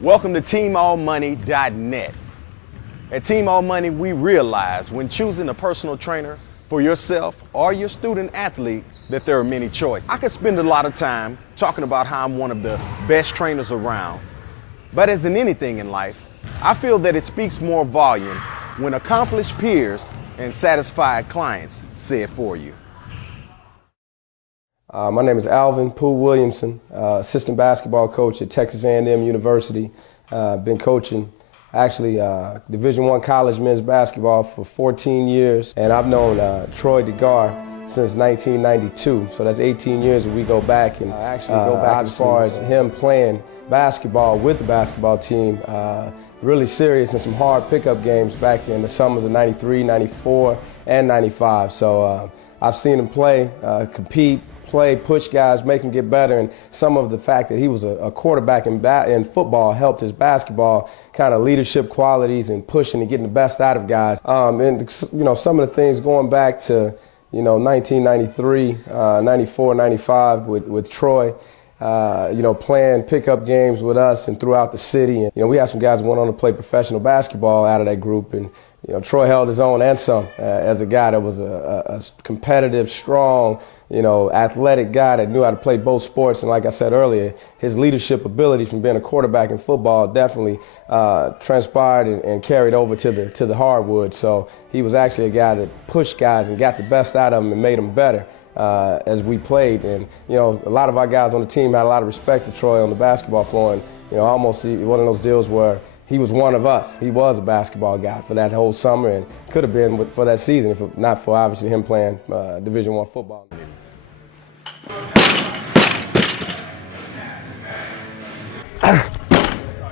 Welcome to TeamAllMoney.net. At Team All Money, we realize when choosing a personal trainer for yourself or your student athlete that there are many choices. I could spend a lot of time talking about how I'm one of the best trainers around, but as in anything in life, I feel that it speaks more volume when accomplished peers and satisfied clients say it for you. My name is Alvin Pooh Williamson, assistant basketball coach at Texas A&M University. Been coaching actually Division I college men's basketball for 14 years, and I've known Troy DeGar since 1992. So that's 18 years that we go back and as far as him playing basketball with the basketball team, really serious in some hard pickup games back in the summers of 93, 94, and 95. So I've seen him play, compete, play, push guys, make him get better, and some of the fact that he was a quarterback in football helped his basketball kind of leadership qualities and pushing and getting the best out of guys. And you know, some of the things going back to 1993, 94, 95 with Troy. Playing pickup games with us and throughout the city. And we had some guys who went on to play professional basketball out of that group. And Troy held his own and some as a guy that was a competitive, strong, athletic guy that knew how to play both sports. And like I said earlier, his leadership ability from being a quarterback in football definitely transpired and carried over to the hardwood. So he was actually a guy that pushed guys and got the best out of them and made them better. As we played, and a lot of our guys on the team had a lot of respect for Troy on the basketball floor, and almost one of those deals where he was one of us. He was a basketball guy for that whole summer, and could have been for that season if not for obviously him playing Division I football.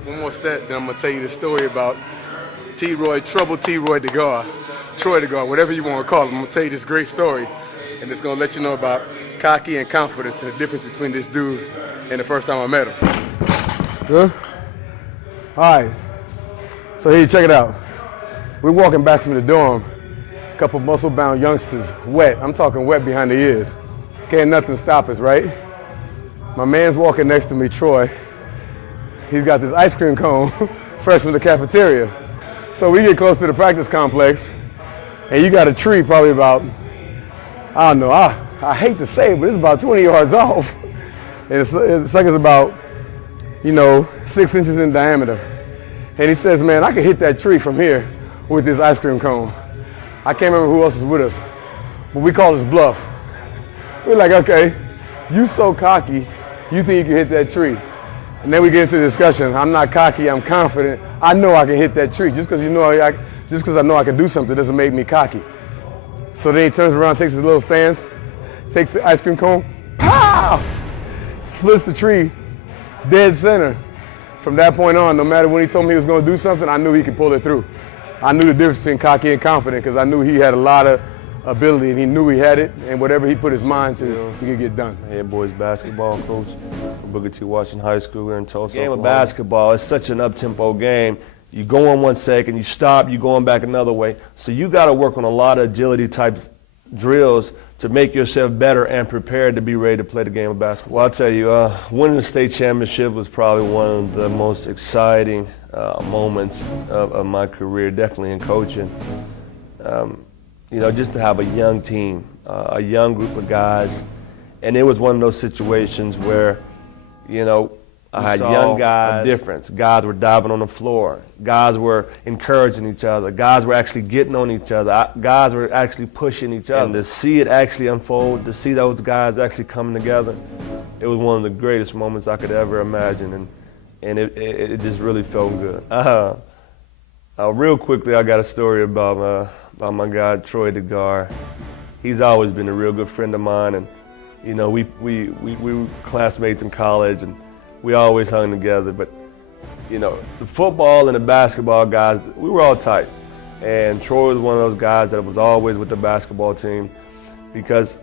One more step, then I'm gonna tell you the story about Troy DeGar, Troy DeGar, whatever you want to call him. I'm gonna tell you this great story. And it's going to let you know about cocky and confidence and the difference between this dude and the first time I met him. Good? All right. So here, check it out. We're walking back from the dorm. A couple muscle-bound youngsters, wet. I'm talking wet behind the ears. Can't nothing stop us, right? My man's walking next to me, Troy. He's got this ice cream cone fresh from the cafeteria. So we get close to the practice complex, and you got a tree probably about, I don't know, I hate to say it, but it's about 20 yards off. And it's like it's about, 6 inches in diameter. And he says, man, I can hit that tree from here with this ice cream cone. I can't remember who else is with us, but we call this bluff. We're like, okay, you so cocky, you think you can hit that tree. And then we get into the discussion. I'm not cocky, I'm confident. I know I can hit that tree. Just because I know I can do something doesn't make me cocky. So then he turns around, takes his little stance, takes the ice cream cone, pow! Splits the tree, dead center. From that point on, no matter when he told me he was going to do something, I knew he could pull it through. I knew the difference between cocky and confident because I knew he had a lot of ability and he knew he had it, and whatever he put his mind to, he could get done. Head boys basketball coach for Booker T. Washington High School here in Tulsa. Game of basketball is such an up-tempo game. You go on 1 second, you stop, you're going back another way. So you got to work on a lot of agility type drills to make yourself better and prepared to be ready to play the game of basketball. Well, I'll tell you, winning the state championship was probably one of the most exciting moments of my career, definitely in coaching. Just to have a young team, a young group of guys, and it was one of those situations where, I had young guys, a difference. Guys were diving on the floor. Guys were encouraging each other. Guys were actually getting on each other. Guys were actually pushing each other. And to see it actually unfold, to see those guys actually coming together, it was one of the greatest moments I could ever imagine, and it just really felt good. Real quickly, I got a story about my guy Troy DeGar. He's always been a real good friend of mine, and we were classmates in college, and we always hung together, but the football and the basketball guys, we were all tight. And Troy was one of those guys that was always with the basketball team because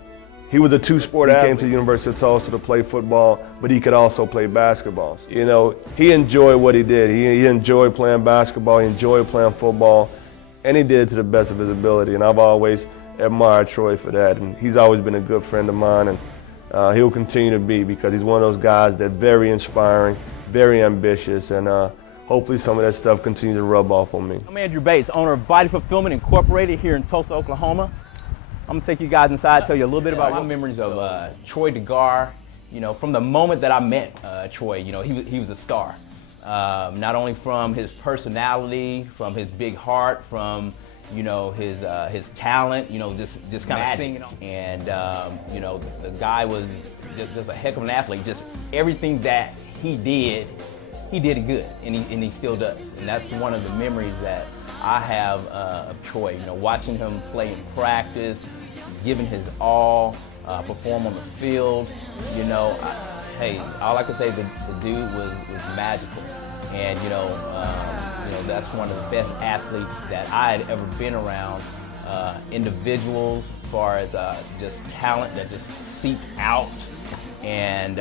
he was a two-sport athlete. He came to the University of Tulsa to play football, but he could also play basketball. He enjoyed what he did. He enjoyed playing basketball, he enjoyed playing football, and he did it to the best of his ability. And I've always admired Troy for that. And he's always been a good friend of mine, and he'll continue to be because he's one of those guys that's very inspiring, very ambitious, and hopefully some of that stuff continues to rub off on me. I'm Andrew Bates, owner of Body Fulfillment Incorporated here in Tulsa, Oklahoma. I'm gonna take you guys inside, tell you a little bit about my memories of Troy DeGar. You know, from the moment that I met Troy, you know, he was a star. Not only from his personality, from his big heart, from, you know, his talent, you know, just kind of singing. And you know, the guy was just a heck of an athlete. Just everything that he did it good, and he still does. And that's one of the memories that I have of Troy. You know, watching him play in practice, giving his all, perform on the field. You know, hey, all I can say, the dude was magical. And you know, that's one of the best athletes that I had ever been around. Individuals, as far as just talent that just seep out. And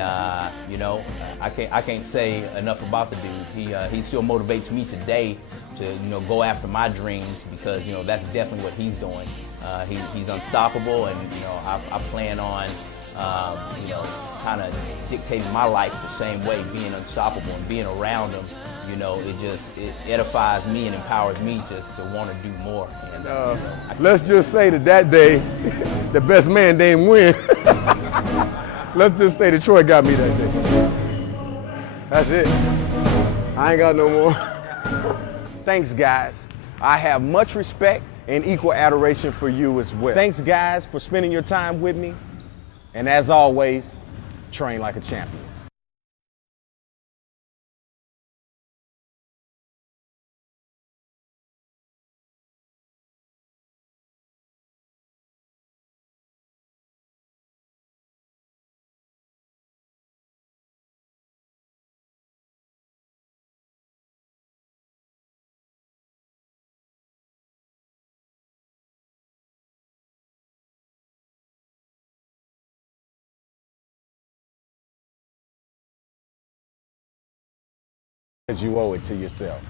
you know, I can't say enough about the dude. He still motivates me today to, you know, go after my dreams, because, you know, that's definitely what he's doing. He's unstoppable, and, you know, I plan on you know, kind of dictating my life the same way, being unstoppable and being around him. You know, it edifies me and empowers me just to want to do more. And you know, let's just say that day, the best man didn't win. Let's just say Detroit got me that day. That's it. I ain't got no more. Thanks, guys. I have much respect and equal adoration for you as well. Thanks, guys, for spending your time with me. And as always, train like a champion. As you owe it to yourself.